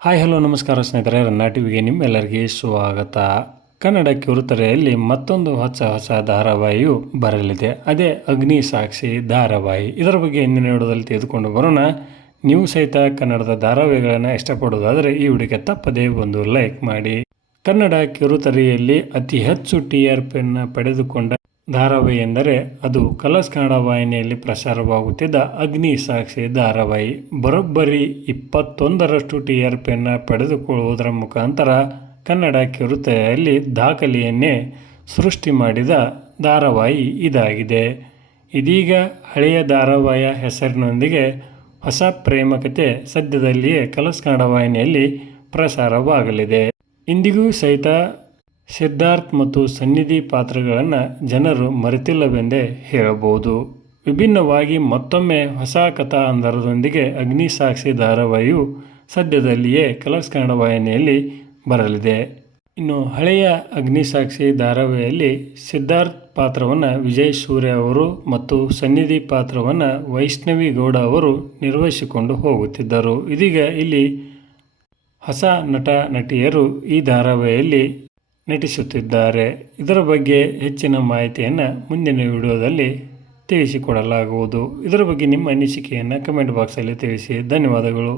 Hi hello ನಮಸ್ಕಾರ ಸ್ನೇಹಿತರೆ, ರನ್ನ ಟಿವಿಗೆ ನಿಮ್ಮೆಲ್ಲರಿಗೆ ಸ್ವಾಗತ. ಕನ್ನಡ ಕಿರುತೆರೆಯಲ್ಲಿ ಮತ್ತೊಂದು ಹೊಸ ಧಾರಾವಾಹಿಯು ಬರಲಿದೆ. ಅದೇ ಅಗ್ನಿ ಸಾಕ್ಷಿ ಧಾರಾವಾಹಿ. ಇದರ ಬಗ್ಗೆ ಇಂದಿನ ವಿಡಿಯೋದಲ್ಲಿ ತೆಗೆದುಕೊಂಡು ಬರೋಣ. ನೀವು ಸಹಿತ ಕನ್ನಡದ ಧಾರಾವಾಹಿಗಳನ್ನು ಇಷ್ಟಪಡೋದಾದರೆ ಈ ವಿಡಿಯೋಗೆ ತಪ್ಪದೇ ಒಂದು ಲೈಕ್ ಮಾಡಿ. ಕನ್ನಡ ಕಿರುತೆರೆಯಲ್ಲಿ ಅತಿ ಹೆಚ್ಚು TRPಯನ್ನು ಪಡೆದುಕೊಂಡ ಧಾರಾವಾಹಿ ಎಂದರೆ ಅದು ಕಲರ್ಸ್ ಕನ್ನಡ ವಾಹಿನಿಯಲ್ಲಿ ಪ್ರಸಾರವಾಗುತ್ತಿದ್ದ ಅಗ್ನಿ ಸಾಕ್ಷಿ ಧಾರಾವಾಹಿ. ಬರೋಬ್ಬರಿ 21ರಷ್ಟು TRPಯನ್ನು ಪಡೆದುಕೊಳ್ಳುವುದರ ಮುಖಾಂತರ ಕನ್ನಡ ಕಿರುತೆರೆಯಲ್ಲಿ ದಾಖಲೆಯನ್ನೇ ಸೃಷ್ಟಿ ಮಾಡಿದ ಧಾರಾವಾಹಿ ಇದಾಗಿದೆ. ಇದೀಗ ಹಳೆಯ ಧಾರಾವಾಹಿಯ ಹೆಸರಿನೊಂದಿಗೆ ಹೊಸ ಪ್ರೇಮಕತೆ ಸದ್ಯದಲ್ಲಿಯೇ ಕಲರ್ಸ್ ಕನ್ನಡ ವಾಹಿನಿಯಲ್ಲಿ ಪ್ರಸಾರವಾಗಲಿದೆ. ಇಂದಿಗೂ ಸಹಿತ ಸಿದ್ಧಾರ್ಥ್ ಮತ್ತು ಸನ್ನಿಧಿ ಪಾತ್ರಗಳನ್ನು ಜನರು ಮರೆತಿಲ್ಲವೆಂದೇ ಹೇಳಬಹುದು. ವಿಭಿನ್ನವಾಗಿ ಮತ್ತೊಮ್ಮೆ ಹೊಸ ಕಥಾ ಹಂದರದೊಂದಿಗೆ ಅಗ್ನಿ ಸಾಕ್ಷಿ ಧಾರಾವಾಹಿಯು ಸದ್ಯದಲ್ಲಿಯೇ ಕಲರ್ಸ್ ಕನ್ನಡ ವಾಹಿನಿಯಲ್ಲಿ ಬರಲಿದೆ. ಇನ್ನು ಹಳೆಯ ಅಗ್ನಿ ಸಾಕ್ಷಿ ಧಾರಾವಾಹಿಯಲ್ಲಿ ಸಿದ್ಧಾರ್ಥ್ ಪಾತ್ರವನ್ನು ವಿಜಯ್ ಸೂರ್ಯ ಅವರು ಮತ್ತು ಸನ್ನಿಧಿ ಪಾತ್ರವನ್ನು ವೈಷ್ಣವಿ ಗೌಡ ಅವರು ನಿರ್ವಹಿಸಿಕೊಂಡು ಹೋಗುತ್ತಿದ್ದರು. ಇದೀಗ ಇಲ್ಲಿ ಹೊಸ ನಟ ನಟಿಯರು ಈ ಧಾರಾವಾಹಿಯಲ್ಲಿ ನಟಿಸುತ್ತಿದ್ದಾರೆ. ಇದರ ಬಗ್ಗೆ ಹೆಚ್ಚಿನ ಮಾಹಿತಿಯನ್ನು ಮುಂದಿನ ವಿಡಿಯೋದಲ್ಲಿ ತಿಳಿಸಿಕೊಡಲಾಗುವುದು. ಇದರ ಬಗ್ಗೆ ನಿಮ್ಮ ಅನಿಸಿಕೆಯನ್ನು ಕಮೆಂಟ್ ಬಾಕ್ಸಲ್ಲಿ ತಿಳಿಸಿ. ಧನ್ಯವಾದಗಳು.